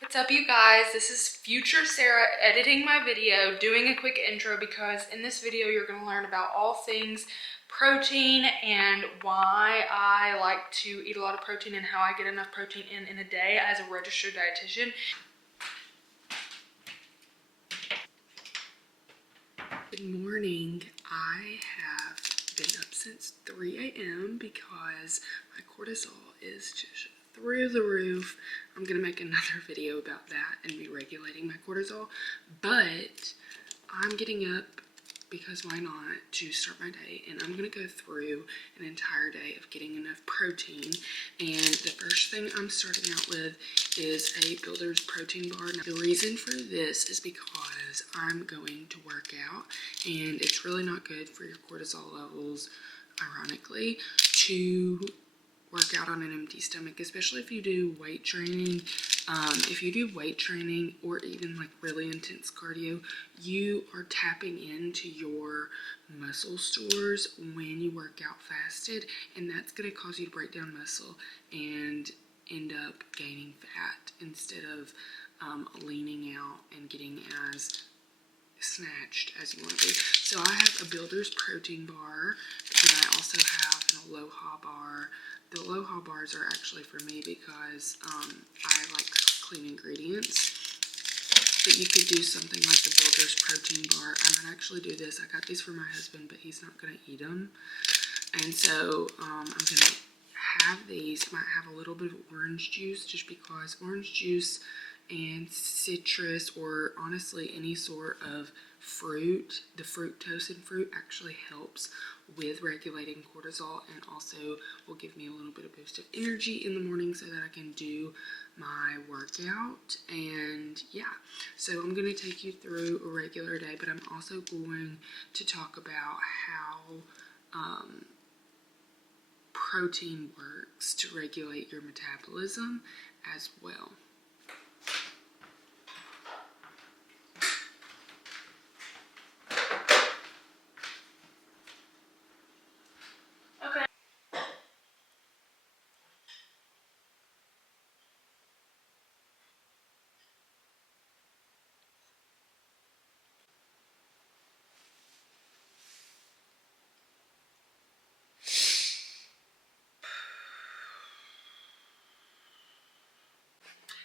What's up, you guys? This is future Sarah editing my video, doing a quick intro because in this video you're going to learn about all things protein and why I like to eat a lot of protein and how I get enough protein in a day as a registered dietitian. Good morning. I have been up since 3 a.m. because my cortisol is just through the roof. I'm gonna make another video about that and be regulating my cortisol, but I'm getting up because why not, to start my day, and I'm gonna go through an entire day of getting enough protein. And the first thing I'm starting out with is a Builder's protein bar. Now, the reason for this is because I'm going to work out, and it's really not good for your cortisol levels, ironically, to work out on an empty stomach, especially if you do weight training. If you do weight training or even like really intense cardio, you are tapping into your muscle stores when you work out fasted, and that's going to cause you to break down muscle and end up gaining fat instead of leaning out and getting as snatched as you want to be. So I have a Builder's protein bar, and I also have an Aloha bar. The Aloha bars are actually for me because I like clean ingredients. But you could do something like the Builder's protein bar. I might actually do this. I got these for my husband, but he's not going to eat them. And so I'm going to have these. Might have a little bit of orange juice just because orange juice and citrus, or honestly any sort of fruit, the fructose in fruit actually helps with regulating cortisol, and also will give me a little bit of boost of energy in the morning so that I can do my workout. And yeah, so I'm going to take you through a regular day, but I'm also going to talk about how protein works to regulate your metabolism as well.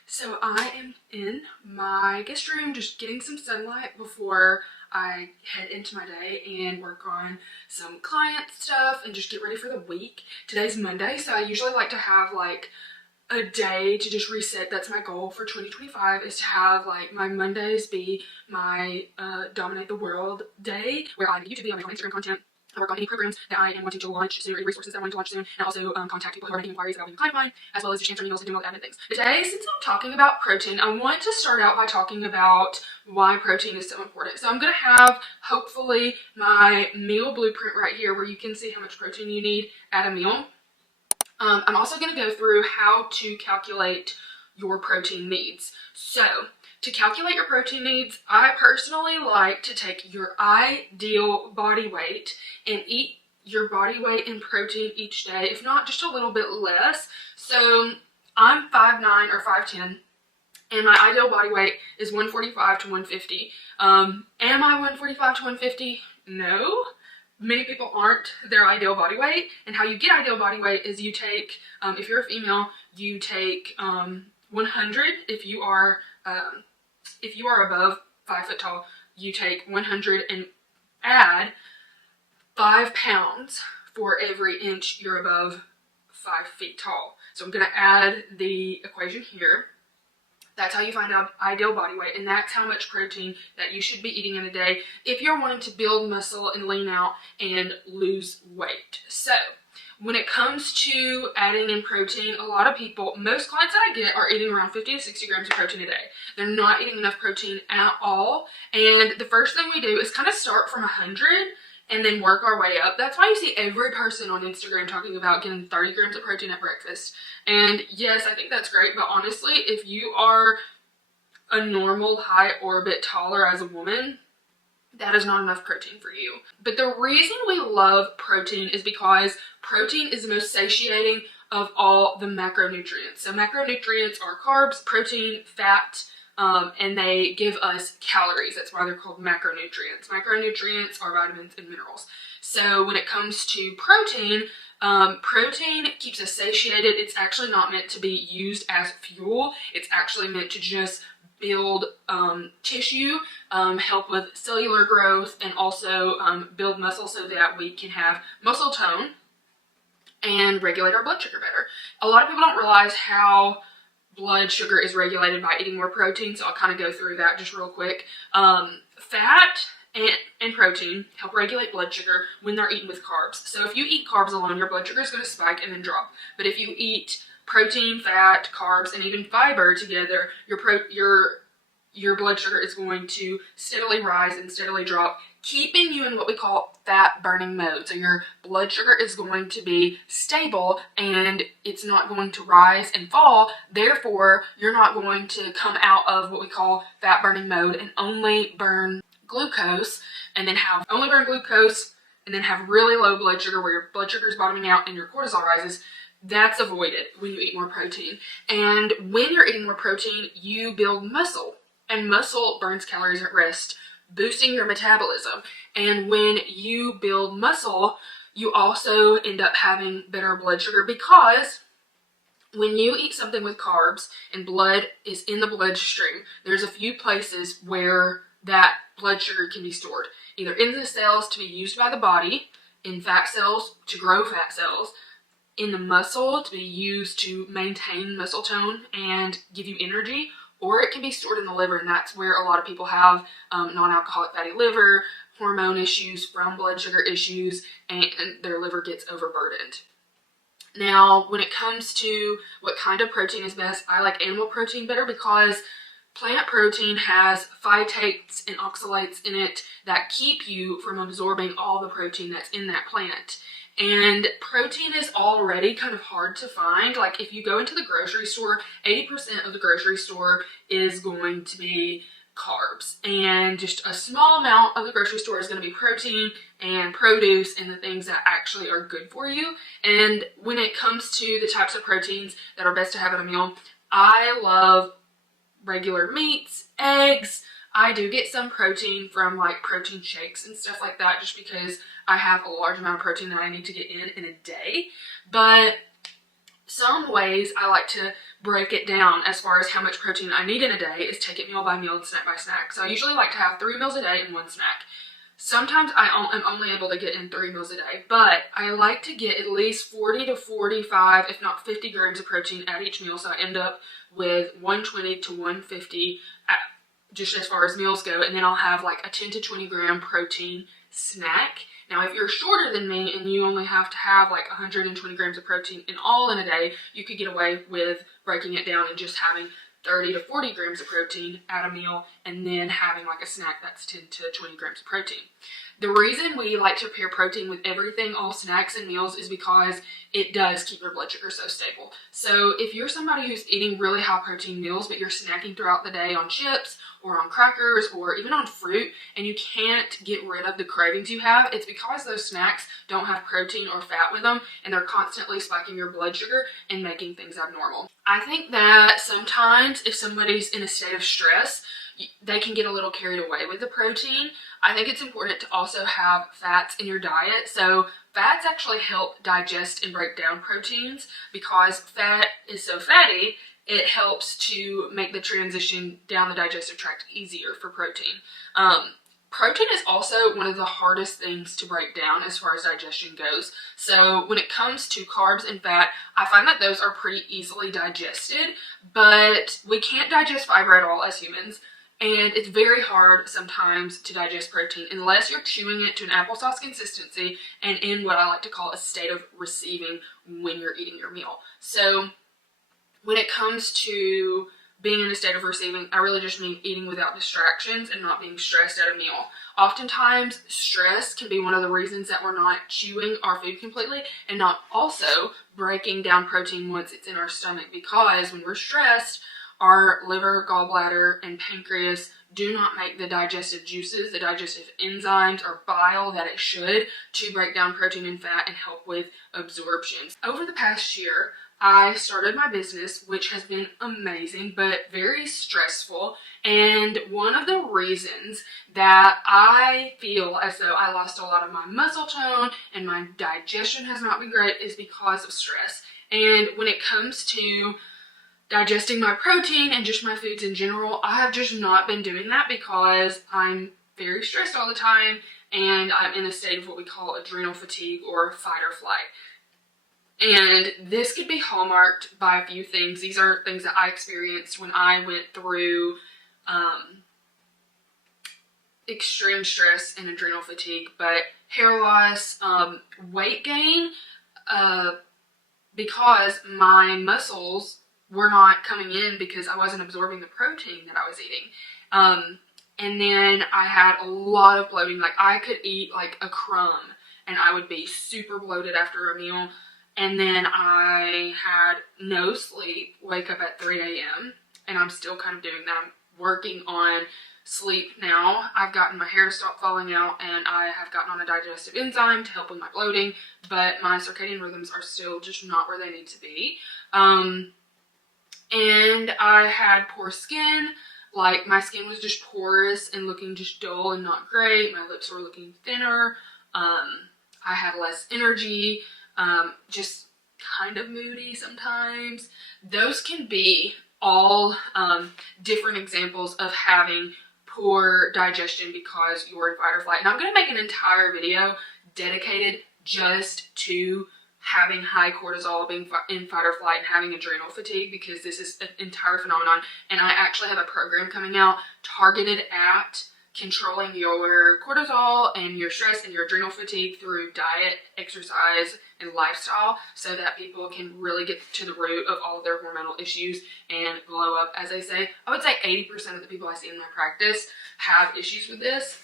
So I am in my guest room just getting some sunlight before I head into my day and work on some client stuff and just get ready for the week. Today's Monday, so I usually like to have like a day to just reset. That's my goal for 2025, is to have like my Mondays be my dominate the world day, where I make YouTube videos, I make Instagram content, I work on any programs that I am wanting to launch soon, or any resources that I'm wanting to launch soon, and also contact people who are making inquiries about being a client of mine, as well as just answering emails and doing all the admin things. Today, since I'm talking about protein, I want to start out by talking about why protein is so important. So I'm going to have, hopefully, my meal blueprint right here where you can see how much protein you need at a meal. I'm also going to go through how to calculate your protein needs. So, to calculate your protein needs, I personally like to take your ideal body weight and eat your body weight in protein each day, if not just a little bit less. So I'm 5'9" or 5'10", and my ideal body weight is 145 to 150. Am I 145 to 150? No. Many people aren't their ideal body weight, and how you get ideal body weight is you take, if you're a female, you take 100. If you are above 5 foot tall, you take 100 and add 5 pounds for every inch you're above 5 feet tall. So I'm going to add the equation here. That's how you find out ideal body weight, and that's how much protein that you should be eating in a day if you're wanting to build muscle and lean out and lose weight. So when it comes to adding in protein, a lot of people, most clients that I get, are eating around 50 to 60 grams of protein a day. They're not eating enough protein at all, and the first thing we do is kind of start from 100 and then work our way up. That's why you see every person on Instagram talking about getting 30 grams of protein at breakfast. And yes, I think that's great, but honestly, if you are a normal high orbit taller as a woman, that is not enough protein for you. But the reason we love protein is because protein is the most satiating of all the macronutrients. So macronutrients are carbs, protein, fat, and they give us calories. That's why they're called macronutrients. Macronutrients are vitamins and minerals. So when it comes to protein, protein keeps us satiated. It's actually not meant to be used as fuel. It's actually meant to just build tissue, help with cellular growth, and also build muscle so that we can have muscle tone and regulate our blood sugar better. A lot of people don't realize how blood sugar is regulated by eating more protein, so I'll kind of go through that just real quick. Fat and protein help regulate blood sugar when they're eaten with carbs. So if you eat carbs alone, your blood sugar is going to spike and then drop. But if you eat protein, fat, carbs, and even fiber together, your blood sugar is going to steadily rise and steadily drop, keeping you in what we call fat burning mode. So your blood sugar is going to be stable and it's not going to rise and fall. Therefore, you're not going to come out of what we call fat burning mode and only burn glucose and then have really low blood sugar where your blood sugar is bottoming out and your cortisol rises. That's avoided when you eat more protein. And when you're eating more protein, you build muscle, and muscle burns calories at rest, boosting your metabolism. And when you build muscle, you also end up having better blood sugar, because when you eat something with carbs and blood is in the bloodstream, there's a few places where that blood sugar can be stored, either in the cells to be used by the body, in fat cells to grow fat cells, in the muscle to be used to maintain muscle tone and give you energy, or it can be stored in the liver, and that's where a lot of people have non-alcoholic fatty liver, hormone issues from blood sugar issues, and their liver gets overburdened. Now, when it comes to what kind of protein is best, I like animal protein better because plant protein has phytates and oxalates in it that keep you from absorbing all the protein that's in that plant. And protein is already kind of hard to find. Like if you go into the grocery store, 80% of the grocery store is going to be carbs, and just a small amount of the grocery store is going to be protein and produce and the things that actually are good for you. And when it comes to the types of proteins that are best to have in a meal, I love regular meats, eggs. I do get some protein from like protein shakes and stuff like that, just because I have a large amount of protein that I need to get in a day. But some ways I like to break it down as far as how much protein I need in a day is take it meal by meal and snack by snack. So I usually like to have 3 meals a day and 1 snack. Sometimes I am only able to get in 3 meals a day, but I like to get at least 40 to 45, if not 50 grams of protein at each meal. So I end up with 120 to 150 just as far as meals go, and then I'll have like a 10 to 20 gram protein snack. Now, if you're shorter than me and you only have to have like 120 grams of protein in all in a day, you could get away with breaking it down and just having 30 to 40 grams of protein at a meal, and then having like a snack that's 10 to 20 grams of protein. The reason we like to pair protein with everything, all snacks and meals, is because it does keep your blood sugar so stable. So if you're somebody who's eating really high protein meals, but you're snacking throughout the day on chips or on crackers or even on fruit, and you can't get rid of the cravings you have, it's because those snacks don't have protein or fat with them, and they're constantly spiking your blood sugar and making things abnormal. I think that sometimes if somebody's in a state of stress, they can get a little carried away with the protein. I think it's important to also have fats in your diet. So fats actually help digest and break down proteins, because fat is so fatty, it helps to make the transition down the digestive tract easier for protein. Protein is also one of the hardest things to break down as far as digestion goes. So when it comes to carbs and fat, I find that those are pretty easily digested, but we can't digest fiber at all as humans. And it's very hard sometimes to digest protein unless you're chewing it to an applesauce consistency and in what I like to call a state of receiving when you're eating your meal. So when it comes to being in a state of receiving, I really just mean eating without distractions and not being stressed at a meal. Oftentimes, stress can be one of the reasons that we're not chewing our food completely and not also breaking down protein once it's in our stomach, because when we're stressed, our liver, gallbladder, and pancreas do not make the digestive juices, the digestive enzymes or bile that it should to break down protein and fat and help with absorption. Over the past year, I started my business, which has been amazing, but very stressful. And one of the reasons that I feel as though I lost a lot of my muscle tone and my digestion has not been great is because of stress. And when it comes to digesting my protein and just my foods in general, I have just not been doing that because I'm very stressed all the time and I'm in a state of what we call adrenal fatigue or fight or flight. And this could be hallmarked by a few things. These are things that I experienced when I went through extreme stress and adrenal fatigue, but hair loss, weight gain, because my muscles were not coming in because I wasn't absorbing the protein that I was eating. And then I had a lot of bloating. Like I could eat like a crumb and I would be super bloated after a meal. And then I had no sleep, wake up at 3 a.m. and I'm still kind of doing that. I'm working on sleep now. I've gotten my hair to stop falling out and I have gotten on a digestive enzyme to help with my bloating, but my circadian rhythms are still just not where they need to be. And I had poor skin. Like my skin was just porous and looking just dull and not great. My lips were looking thinner. I had less energy. Just kind of moody sometimes. Those can be all different examples of having poor digestion because you're in fight or flight. And I'm going to make an entire video dedicated just to having high cortisol, being in fight or flight, and having adrenal fatigue, because this is an entire phenomenon. And I actually have a program coming out targeted at controlling your cortisol and your stress and your adrenal fatigue through diet, exercise, and lifestyle, so that people can really get to the root of all of their hormonal issues and glow up, as they say. I would say 80% of the people I see in my practice have issues with this.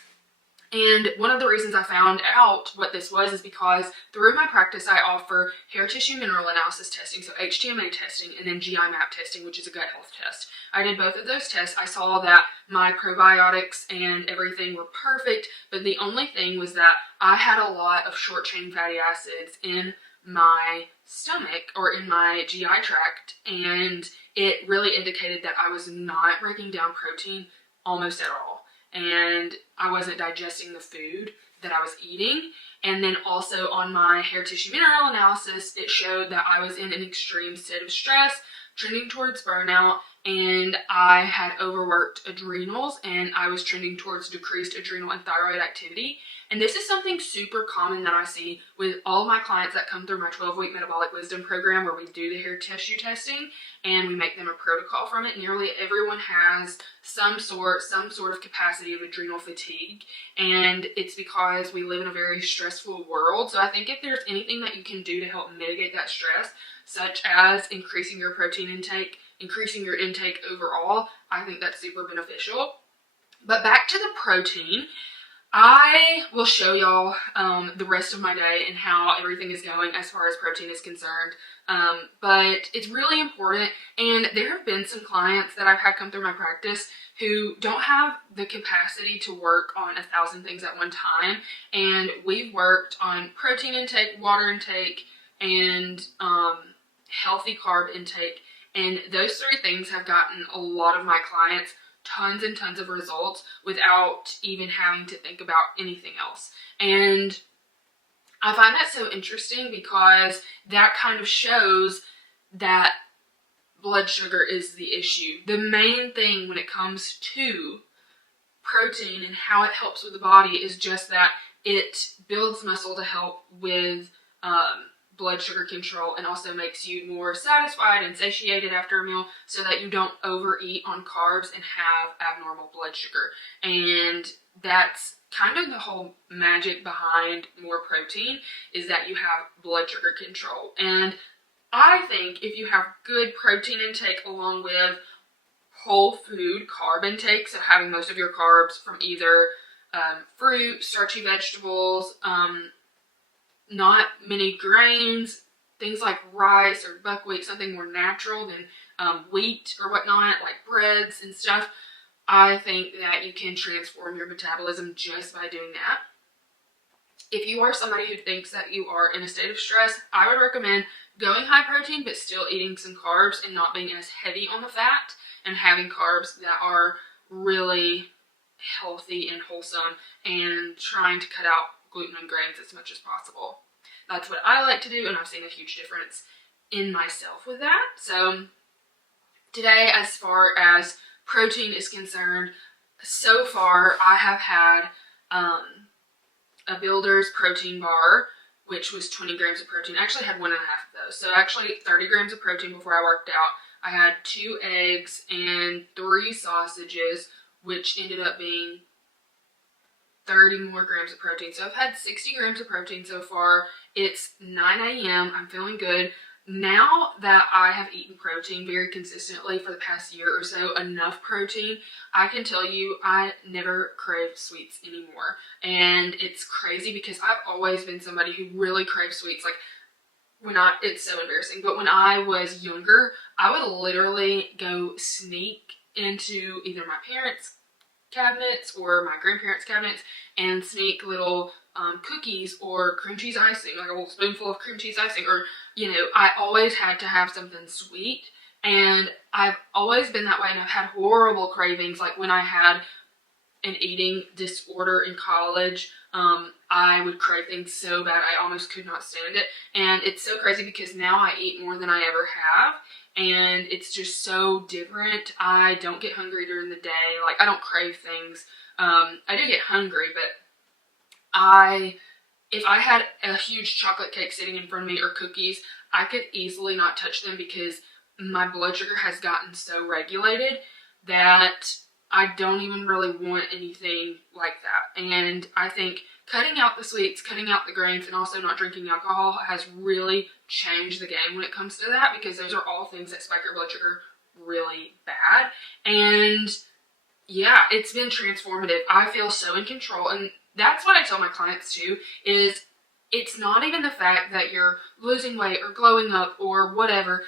And one of the reasons I found out what this was is because through my practice, I offer hair tissue mineral analysis testing, so HTMA testing, and then GI map testing, which is a gut health test. I did both of those tests. I saw that my probiotics and everything were perfect, but the only thing was that I had a lot of short chain fatty acids in my stomach or in my GI tract, and it really indicated that I was not breaking down protein almost at all. And I wasn't digesting the food that I was eating. And then also on my hair tissue mineral analysis, it showed that I was in an extreme state of stress, trending towards burnout, and I had overworked adrenals, and I was trending towards decreased adrenal and thyroid activity. And this is something super common that I see with all of my clients that come through my 12-week metabolic wisdom program, where we do the hair tissue testing and we make them a protocol from it. Nearly everyone has some sort of capacity of adrenal fatigue, and it's because we live in a very stressful world. So I think if there's anything that you can do to help mitigate that stress, such as increasing your protein intake, increasing your intake overall, I think that's super beneficial. But back to the protein, I will show y'all the rest of my day and how everything is going as far as protein is concerned. But it's really important, and there have been some clients that I've had come through my practice who don't have the capacity to work on 1,000 things at one time, and we've worked on protein intake, water intake, and healthy carb intake, and those three things have gotten a lot of my clients tons and tons of results without even having to think about anything else. And I find that so interesting because that kind of shows that blood sugar is the issue. The main thing when it comes to protein and how it helps with the body is just that it builds muscle to help with blood sugar control, and also makes you more satisfied and satiated after a meal, so that you don't overeat on carbs and have abnormal blood sugar. And that's kind of the whole magic behind more protein, is that you have blood sugar control. And I think if you have good protein intake along with whole food carb intake, so having most of your carbs from either fruit, starchy vegetables, not many grains, things like rice or buckwheat, something more natural than wheat or whatnot, like breads and stuff. I think that you can transform your metabolism just by doing that. If you are somebody who thinks that you are in a state of stress, I would recommend going high protein but still eating some carbs and not being as heavy on the fat, and having carbs that are really healthy and wholesome, and trying to cut out gluten and grains as much as possible. That's what I like to do, and I've seen a huge difference in myself with that. So today, as far as protein is concerned, so far I have had a Builder's protein bar, which was 20 grams of protein. I actually had 1.5 of those, so actually 30 grams of protein before I worked out. I had 2 eggs and 3 sausages, which ended up being 30 more grams of protein. So I've had 60 grams of protein so far. It's 9 a.m. I'm feeling good. Now that I have eaten protein very consistently for the past year or so, enough protein, I can tell you I never crave sweets anymore. And it's crazy because I've always been somebody who really craves sweets. Like, it's so embarrassing, but when I was younger, I would literally go sneak into either my parents' cabinets or my grandparents' cabinets and sneak little cookies or cream cheese icing, like a little spoonful of cream cheese icing, or, I always had to have something sweet, and I've always been that way, and I've had horrible cravings. Like when I had an eating disorder in college, I would crave things so bad I almost could not stand it. And it's so crazy because now I eat more than I ever have, and it's just so different. I don't get hungry during the day. Like, I don't crave things. I do get hungry, but if I had a huge chocolate cake sitting in front of me or cookies, I could easily not touch them because my blood sugar has gotten so regulated that I don't even really want anything like that. And I think cutting out the sweets, cutting out the grains, and also not drinking alcohol has really changed the game when it comes to that, because those are all things that spike your blood sugar really bad. And yeah, it's been transformative. I feel so in control, and that's what I tell my clients too, is it's not even the fact that you're losing weight or glowing up or whatever.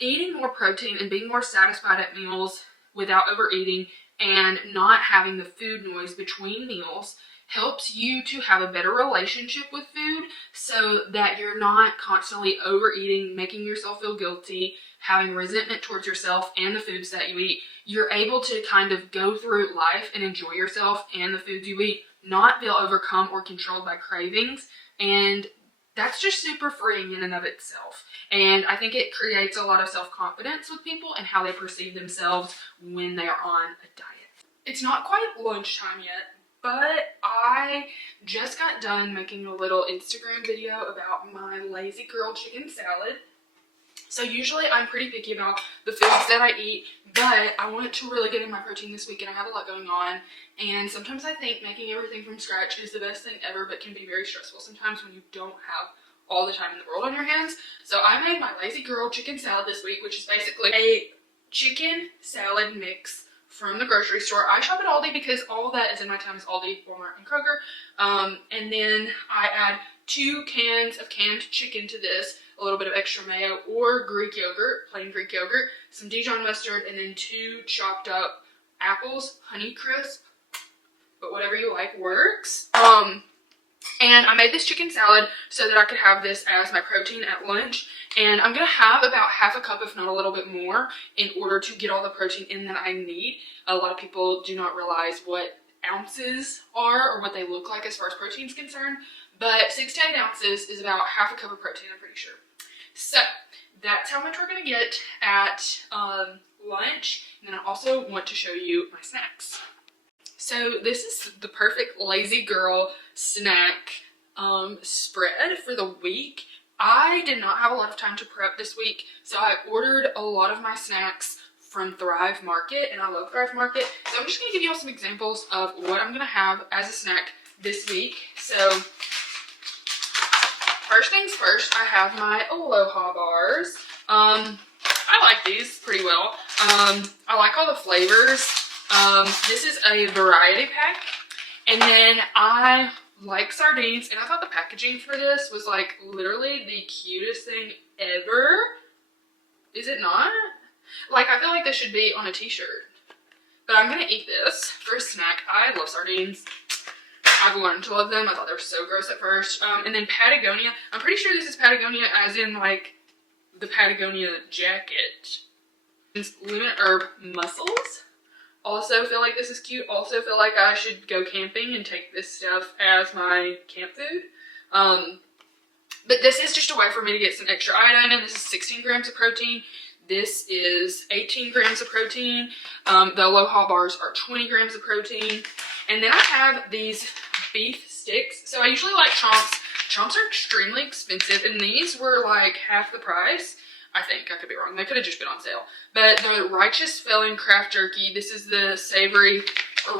Eating more protein and being more satisfied at meals without overeating and not having the food noise between meals helps you to have a better relationship with food, so that you're not constantly overeating, making yourself feel guilty, having resentment towards yourself and the foods that you eat. You're able to kind of go through life and enjoy yourself and the foods you eat, not feel overcome or controlled by cravings. And that's just super freeing in and of itself. And I think it creates a lot of self-confidence with people and how they perceive themselves when they are on a diet. It's not quite lunchtime yet, but I just got done making a little Instagram video about my lazy girl chicken salad. So usually I'm pretty picky about the foods that I eat, but I want to really get in my protein this week, and I have a lot going on. And sometimes I think making everything from scratch is the best thing ever, but can be very stressful sometimes when you don't have all the time in the world on your hands. So I made my lazy girl chicken salad this week, which is basically a chicken salad mix from the grocery store. I shop at Aldi because all that is in my town is Aldi, Walmart, and Kroger. And then I add 2 cans of canned chicken to this, a little bit of extra mayo or Greek yogurt, plain Greek yogurt, some Dijon mustard, and then 2 chopped up apples, Honeycrisp, but whatever you like works. And I made this chicken salad so that I could have this as my protein at lunch. And I'm going to have about half a cup, if not a little bit more, in order to get all the protein in that I need. A lot of people do not realize what ounces are or what they look like as far as protein is concerned. But 6 to 8 ounces is about half a cup of protein, I'm pretty sure. So that's how much we're going to get at lunch. And then I also want to show you my snacks. So this is the perfect lazy girl snack spread for the week. I did not have a lot of time to prep this week, so I ordered a lot of my snacks from Thrive Market, and I love Thrive Market. So I'm just going to give you all some examples of what I'm going to have as a snack this week. So first things first, I have my Aloha bars. I like these pretty well. I like all the flavors. This is a variety pack, and then I like sardines, and I thought the packaging for this was like literally the cutest thing ever. Is it not? Like, I feel like this should be on a t-shirt. But I'm gonna eat this for a snack. I love sardines. I've learned to love them. I thought they were so gross at first. And then Patagonia. I'm pretty sure this is Patagonia as in like the Patagonia jacket. Lemon herb mussels. Also feel like this is cute. Also feel like I should go camping and take this stuff as my camp food. But this is just a way for me to get some extra iodine in. This is 16 grams of protein. This is 18 grams of protein. The Aloha bars are 20 grams of protein. And then I have these beef sticks. So I usually like chomps. Chomps are extremely expensive, and these were like half the price. I think, I could be wrong. They could have just been on sale. But the Righteous Felon Craft Jerky. This is the savory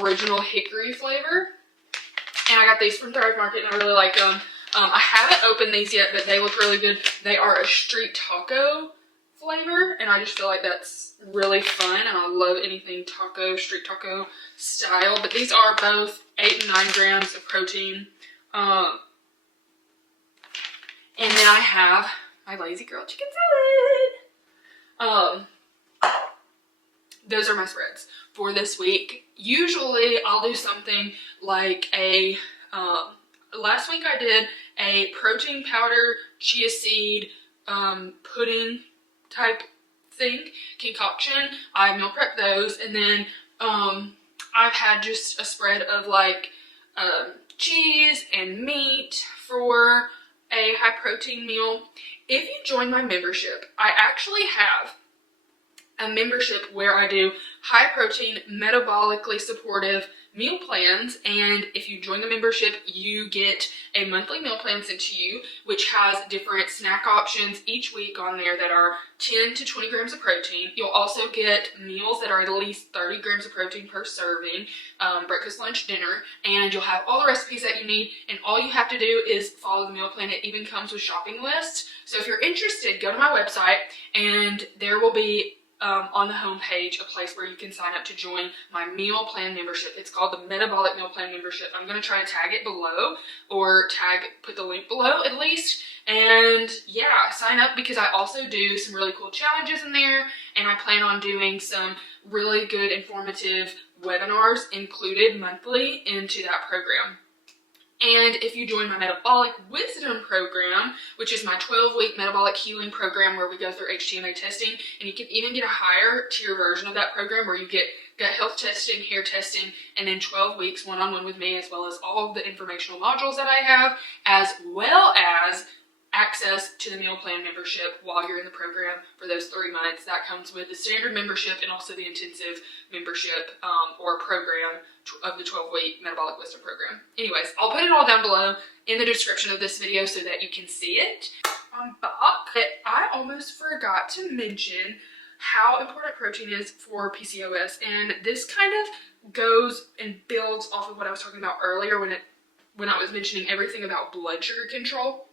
original hickory flavor. And I got these from Thrive Market, and I really like them. I haven't opened these yet, but they look really good. They are a street taco flavor, and I just feel like that's really fun. And I love anything taco, street taco style. But these are both 8 and 9 grams of protein. And then I have my Lazy Girl chicken salad. Those are my spreads for this week. Usually I'll do something like a, last week I did a protein powder, chia seed, pudding type thing, concoction. I meal prep those, and then I've had just a spread of like cheese and meat for a high protein meal. If you join my membership, I actually have a membership where I do high protein, metabolically supportive meal plans, and if you join the membership, you get a monthly meal plan sent to you, which has different snack options each week on there that are 10 to 20 grams of protein. You'll also get meals that are at least 30 grams of protein per serving, breakfast, lunch, dinner, and you'll have all the recipes that you need, and all you have to do is follow the meal plan. It even comes with shopping lists. So if you're interested, go to my website, and there will be on the home page a place where you can sign up to join my meal plan membership. It's called the Metabolic Meal Plan Membership. I'm going to try to tag it below, or put the link below at least. And yeah, sign up, because I also do some really cool challenges in there, and I plan on doing some really good informative webinars included monthly into that program. And if you join my Metabolic Wisdom program, which is my 12-week metabolic healing program where we go through HTMA testing, and you can even get a higher tier version of that program where you get gut health testing, hair testing, and then 12 weeks one-on-one with me, as well as all of the informational modules that I have, as well as access to the meal plan membership while you're in the program for those 3 months. That comes with the standard membership and also the intensive membership or program of the 12-week Metabolic Wisdom program. Anyways, I'll put it all down below in the description of this video so that you can see it. I'm back. I almost forgot to mention how important protein is for PCOS, and this kind of goes and builds off of what I was talking about earlier when I was mentioning everything about blood sugar control.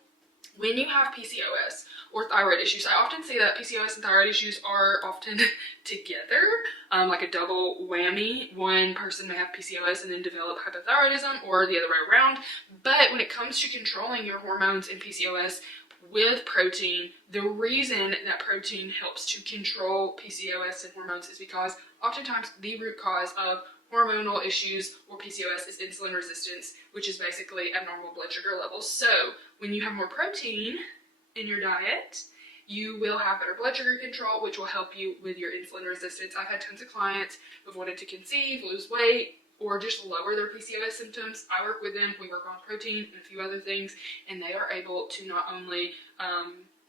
When you have PCOS or thyroid issues, I often say that PCOS and thyroid issues are often together, like a double whammy. One person may have PCOS and then develop hypothyroidism, or the other way around. But when it comes to controlling your hormones in PCOS with protein, the reason that protein helps to control PCOS and hormones is because oftentimes the root cause of hormonal issues or PCOS is insulin resistance, which is basically abnormal blood sugar levels. So when you have more protein in your diet, you will have better blood sugar control, which will help you with your insulin resistance. I've had tons of clients who've wanted to conceive, lose weight, or just lower their PCOS symptoms. I work with them. We work on protein and a few other things, and they are able to not only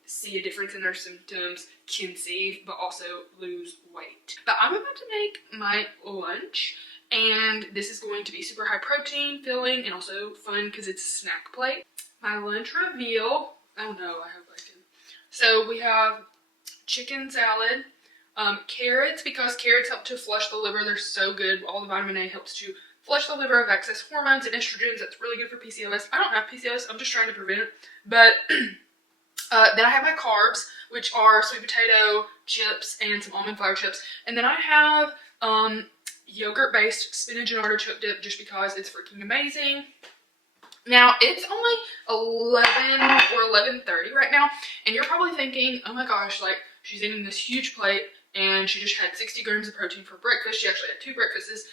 see a difference in their symptoms, conceive, but also lose weight. But I'm about to make my lunch, and this is going to be super high protein, filling, and also fun because it's a snack plate. My lunch reveal, oh no, I hope I can. So we have chicken salad, carrots, because carrots help to flush the liver. They're so good. All the vitamin A helps to flush the liver of excess hormones and estrogens. That's really good for PCOS. I don't have PCOS. I'm just trying to prevent it. But then I have my carbs, which are sweet potato chips and some almond flour chips. And then I have yogurt-based spinach and artichoke dip, just because it's freaking amazing. Now, it's only 11 or 11:30 right now, and you're probably thinking, oh my gosh, like, she's eating this huge plate and she just had 60 grams of protein for breakfast. She actually had 2 breakfasts.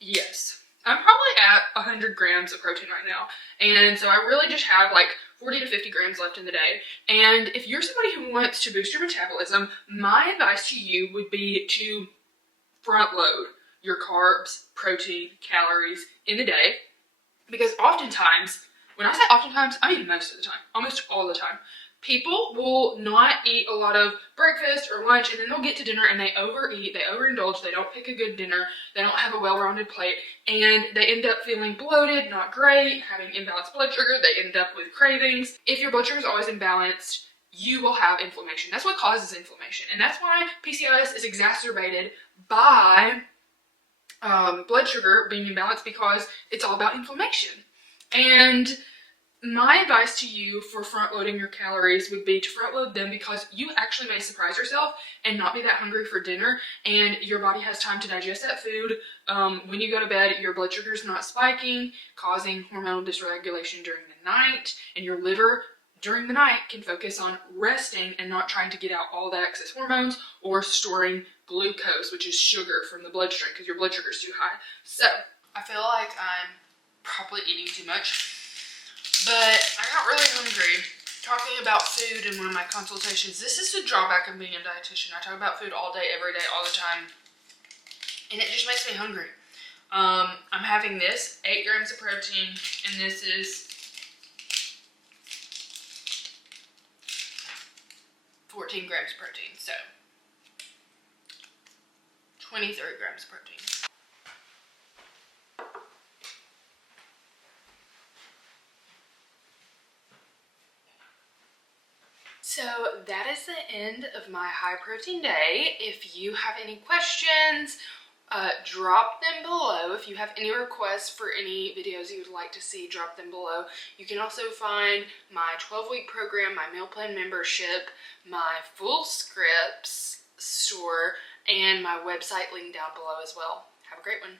Yes. I'm probably at 100 grams of protein right now. And so I really just have like 40 to 50 grams left in the day. And if you're somebody who wants to boost your metabolism, my advice to you would be to front load your carbs, protein, calories in the day. Because oftentimes, when I say oftentimes, I mean most of the time, almost all the time, people will not eat a lot of breakfast or lunch, and then they'll get to dinner and they overeat, they overindulge, they don't pick a good dinner, they don't have a well-rounded plate, and they end up feeling bloated, not great, having imbalanced blood sugar, they end up with cravings. If your blood sugar is always imbalanced, you will have inflammation. That's what causes inflammation, and that's why PCOS is exacerbated by blood sugar being imbalanced, because it's all about inflammation. And my advice to you for front loading your calories would be to front load them, because you actually may surprise yourself and not be that hungry for dinner, and your body has time to digest that food. When you go to bed, your blood sugar is not spiking, causing hormonal dysregulation during the night, and your liver during the night can focus on resting and not trying to get out all the excess hormones or storing glucose, which is sugar from the bloodstream, because your blood sugar is too high. So I feel like I'm probably eating too much, but I got really hungry talking about food in one of my consultations. This is the drawback of being a dietitian. I talk about food all day, every day, all the time, and it just makes me hungry. I'm having this, 8 grams of protein, and this is 14 grams of protein, so 23 grams of protein. So that is the end of my high protein day. If you have any questions, drop them below. If you have any requests for any videos you would like to see, drop them below. You can also find my 12-week program, my meal plan membership, my full scripts store, and my website linked down below as well. Have a great one.